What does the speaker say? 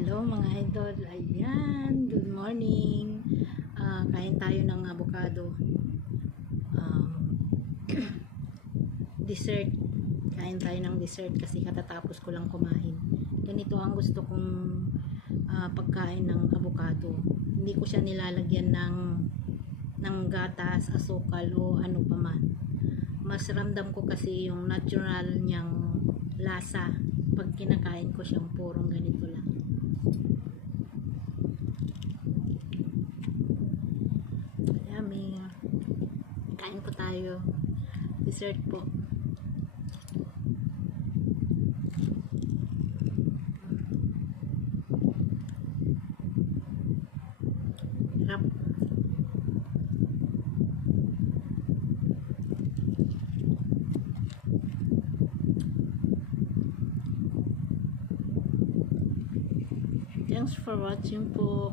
Hello mga idol, ayan, good morning. Kain tayo ng avocado. Dessert. Kain tayo ng dessert kasi katatapos ko lang kumain. Ganito ang gusto kong pagkain ng avocado. Hindi ko siya nilalagyan ng gatas, asukal o ano pa man. Mas ramdam ko kasi yung natural niyang lasa pag kinakain ko siyang purong ganito lang. Yummy. Kain po tayo. Dessert po. Sarap. Thanks for watching po.